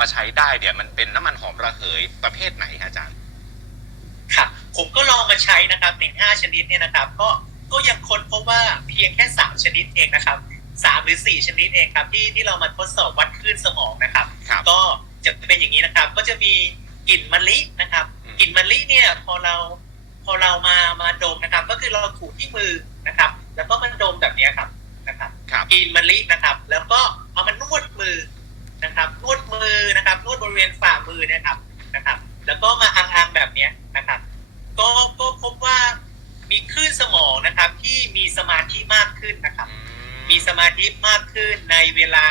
มาใช้ได้เดี๋ยวมันเป็นน้ำมันหอมระเหยประเภทไหนฮะอาจารย์ครับผมก็ลองมาใช้นะครับในห้าชนิดเนี่ยนะครับ ก็ก็ยังค้นพบว่าเพียงแค่สามชนิดเองนะครับสามหรือสี่ชนิดเองครับที่ที่เรามาทดสอบวัดคลื่นสมองนะครับ ครับ ก็จะเป็นอย่างนี้นะครับ ก็จะมีกลิ่นมะลินะครับอืม กลิ่นมะลิเนี่ยพอเราพอเรามามาดมนะครับ ก็คือเราถูที่มือนะครับ แล้วก็มันดมแบบเนี้ยครับนะครับครับ กลิ่นมะลินะครับ แล้วก็เอามันนวดมือ นะครับนวดมือนะครับนวดบริเวณฝ่ามือเนะครับนะครับ แล้วก็มาอังๆแบบเนี้ยนะครับ ก็ก็พบว่ามีคลื่นสมองนะครับ ที่มีสมาธิมากขึ้นนะครับ มีสมาธิมากขึ้นในเวลา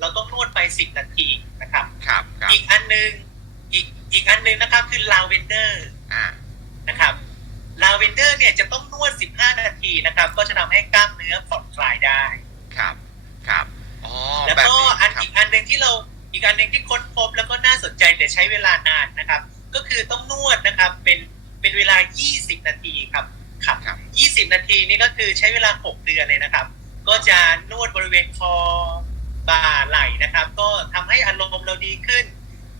เราต้องนวดไปสิบนาทีนะครับครับครับอีกอันหนึงอีกอีกอันหนึงนะครับคือลาเวนเดอร์อ่านะครับลาเวนเดอร์เนี่ยจะต้องนวด 15 นาทีนะครับ ก็จะทำให้กล้ามเนื้อผ่อนคลายได้ครับครับอ๋อแล้วแบบก็นี้อัน ที่เราอีกอันหนึ่งที่ค้นพบแล้วก็น่าสนใจแต่ใช้เวลานานนะครับ ก็คือต้องนวดนะครับเป็นเป็นเวลา 20 นาทีครับครับครับ20 นาทีนี่ก็คือใช้เวลา 6 เดือนเลยนะครับ ก็จะนวดบริเวณคอบ่าไหล่นะครับ ก็ทำให้อารมณ์เราดีขึ้น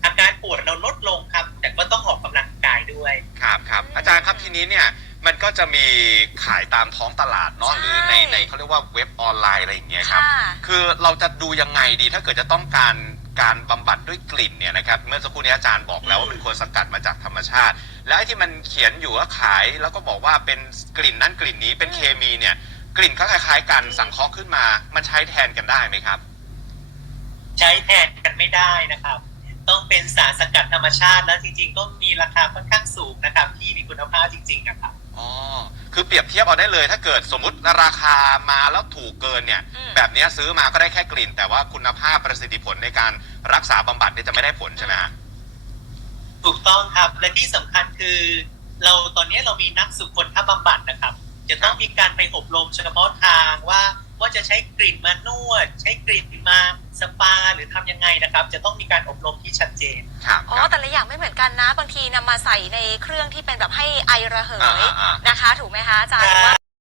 อาการปวดเราลดลงครับ แต่ก็ต้องออกกำลังกายด้วย ครับครับอืมอาจารย์ครับทีนี้เนี่ย มันก็จะมีขายตามท้องตลาดเนาะใช่หรือในในเขาเรียกว่าเว็บออนไลน์อะไรอย่างเงี้ยครับ ค่ะคือเราจะดูยังไงดีถ้าเกิดจะต้องการการบำบัดด้วยกลิ่นเนี่ยนะครับเมื่อสักครู่นี้อาจารย์บอกแล้วว่าเป็นคนสกัดมาจากธรรมชาติ และไอ้ที่มันเขียนอยู่ว่าขายแล้วก็บอกว่าเป็นกลิ่นนั้นกลิ่นนี้เป็นอืมเคมีเนี่ย กลิ่นก็คล้ายๆ กันสังเคราะห์ขึ้นมา มันใช้แทนกันได้ไหมครับ ใช้แทนกันไม่ได้นะครับ ต้องเป็นสารสกัดธรรมชาติแล้วจริงๆ ก็มีราคาค่อนข้างสูงนะครับ ที่มีคุณภาพจริงๆนะครับ อ๋อ คือเปรียบเทียบเอาได้เลย ถ้าเกิดสมมติราคามาแล้วถูกเกินเนี่ย อืม แบบเนี้ยซื้อมาก็ได้แค่กลิ่น แต่ว่าคุณภาพประสิทธิผลในการรักษาบำบัดเนี่ยจะไม่ได้ผลใช่ไหมฮะถูกต้องครับ และที่สำคัญคือ เราตอนนี้เรามีนักสุคนทบำบัดนะครับ จะต้องมีการไปอบรมเฉพาะทางว่าว่าจะใช้กลิ่นมานวด ใช้กลิ่นมา สปาหรือทำยังไงนะครับ จะต้องมีการอบรมที่ชัดเจนครับอ๋คอรับแต่ละอย่างไม่เหมือนกันนะ บางทีนำมาใส่ในเครื่องที่เป็นแบบให้ไอระเหอ่ายอ่าอ่านะคะ ถูกไหมคะอาจารย์หรือว่า